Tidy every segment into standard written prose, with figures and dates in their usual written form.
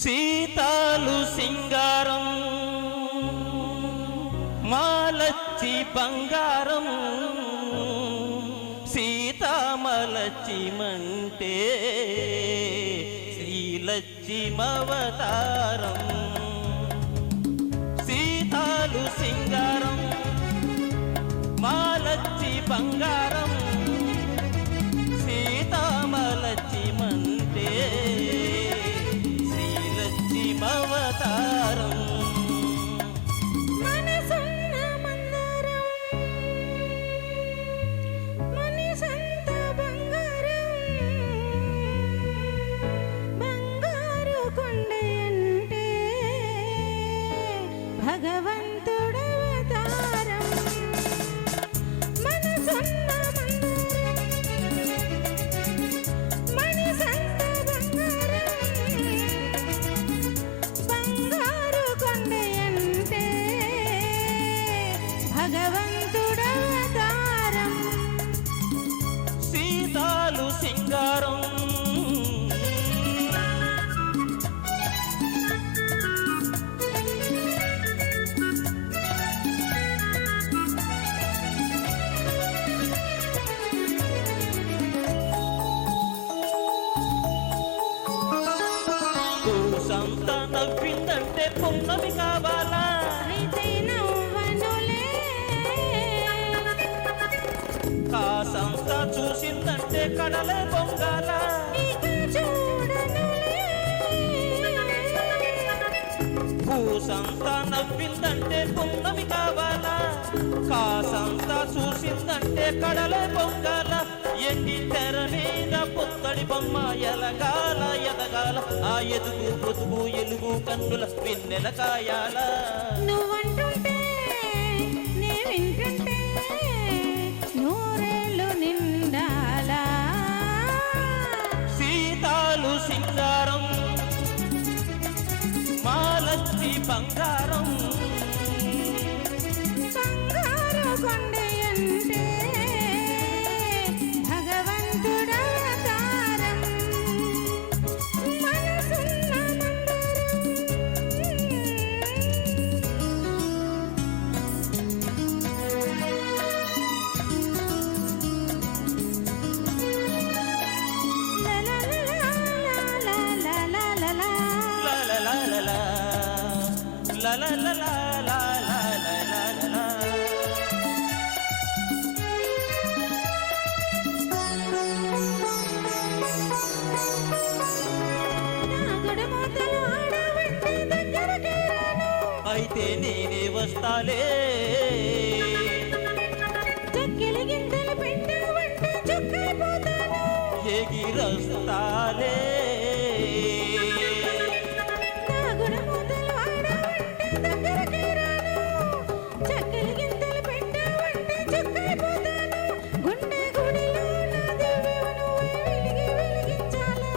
సీతాలు సింగారం మాలచ్చి బంగారం సీతామలచ్చి మంటే శ్రీలచ్చి మవతారం. సీతాలు సింగారం మాలచ్చి బంగారం సీతామలచ్చి మంటే శ్రీలచ్చి మవతారం. భగవంతుడవతారం మనసున్న మందిరం మణి సంత బంగారం బంగారు కొండయంటే భగవంతుడవతారం. సీతాలు సింగారం సంత నవ్విందంటే పున్నమి కావాలా కాసంత చూసిందంటే కడలే పొంగాల పూసంత నవ్విందంటే పున్నమి కావాలా కాసంత చూసిందంటే కడలే పొంగాల. ఎండి తెర మీద పుత్తడి బొమ్మ ఎలగాల ఎదగాల ఆ ఎదుగు పొదుగు ఎలుగు కన్నుల పిన్నెల కాయాల. నువ్వంటుంటే నే వింటుంటే నూరేళ్ళు నిండాలా. సీతాలు సింగారం మాలచ్చి బంగారం బంగారు కొండయంటే భగవంతుడవతారం మనసున్న అయితే నేనే వస్తాలే చెక్కిలి గింతలు పెట్టావంటే చుక్కైపోతాను ఎగిరస్తాలే నాగుడు మూతలు ఆడావంటే దగ్గరకి రాను చెక్కిలి గింతలు పెట్టావంటే చుక్కైపోతాను గుండె గుడిలో నా దివ్యము నువ్వే వెలిగి వెలిగించాలా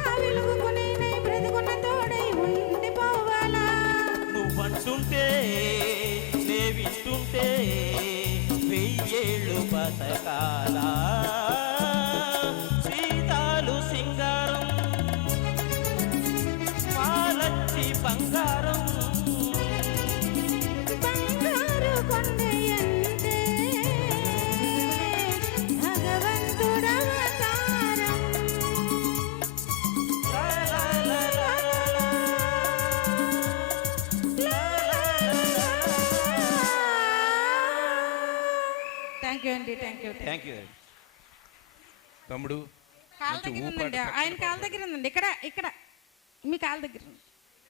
ఆ వెలుగుకు నేనే బ్రతుకున్న తోడై ఉండిపోవాలా. నువ్వంటుంటే నే వింటుంటే వెయ్యేళ్ళు బతకాలా. సీతాలు సింగారం మాలచ్చి బంగారం బంగారు కొండయంటే భగవంతుడవతారం. థ్యాంక్ యూ అండి. థ్యాంక్ యూ తమ్ముడు కాళ్ళ దగ్గర ఉందండి, ఆయన కాళ్ళ దగ్గర ఉందండి, ఇక్కడ ఇక్కడ మీ కాళ్ళ దగ్గర ఉంది.